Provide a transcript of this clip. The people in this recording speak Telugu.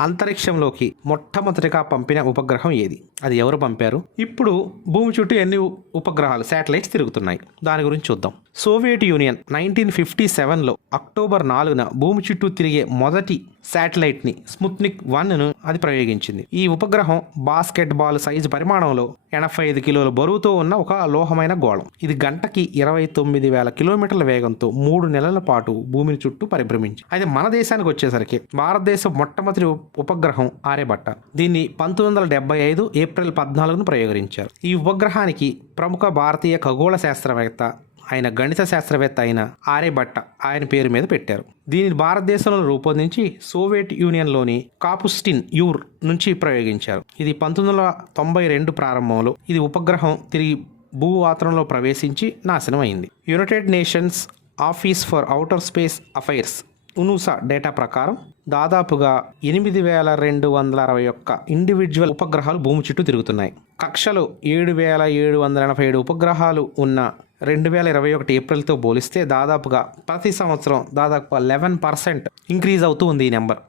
అంతరిక్షంలోకి మొట్టమొదటిగా పంపిన ఉపగ్రహం ఏది? అది ఎవరు పంపారు? ఇప్పుడు భూమి చుట్టూ ఎన్ని ఉపగ్రహాలు శాటిలైట్స్ తిరుగుతున్నాయి? దాని గురించి చూద్దాం. సోవియట్ యూనియన్ నైన్టీన్ ఫిఫ్టీ సెవెన్లో అక్టోబర్ నాలుగున భూమి చుట్టూ తిరిగే మొదటి శాటిలైట్ని స్ముత్నిక్ వన్ను అది ప్రయోగించింది. ఈ ఉపగ్రహం బాస్కెట్ బాల్ సైజు పరిమాణంలో ఎనభై ఐదు కిలోల బరువుతో ఉన్న ఒక లోహమైన గోళం. ఇది గంటకి ఇరవై తొమ్మిది వేల కిలోమీటర్ల వేగంతో మూడు నెలల పాటు భూమిని చుట్టూ పరిభ్రమించి అయితే మన దేశానికి వచ్చేసరికి భారతదేశం మొట్టమొదటి ఉపగ్రహం ఆర్యభట్ట. దీన్ని పంతొమ్మిది వందల డెబ్బై ఐదు ఏప్రిల్ పద్నాలుగును ప్రయోగించారు ఈ ఉపగ్రహానికి ప్రముఖ భారతీయ ఖగోళ శాస్త్రవేత్త ఆయన గణిత శాస్త్రవేత్త అయిన ఆర్యభట్ట ఆయన పేరు మీద పెట్టారు. దీనిని భారతదేశంలో రూపొందించి సోవియట్ యూనియన్లోని కాపుస్టిన్ యూర్ నుంచి ప్రయోగించారు. ఇది పంతొమ్మిది వందల తొంభై రెండు ప్రారంభంలో ఇది ఉపగ్రహం తిరిగి భూవాతరంలో ప్రవేశించి నాశనం అయింది United Nations office for outer space affairs UNOOSA data ప్రకారం దాదాపుగా ఎనిమిది వేల రెండు వందల అరవై ఒక్క ఇండివిజువల్ ఉపగ్రహాలు భూమి చుట్టూ తిరుగుతున్నాయి. కక్షలో ఏడు వేల ఏడు వందల ఎనభై ఏడు ఉపగ్రహాలు ఉన్న రెండు వేల ఇరవై ఒకటి ఏప్రిల్తో పోలిస్తే దాదాపుగా ప్రతి సంవత్సరం దాదాపు లెవెన్ పర్సెంట్ ఇంక్రీజ్ అవుతూ ఉంది ఈ నెంబర్.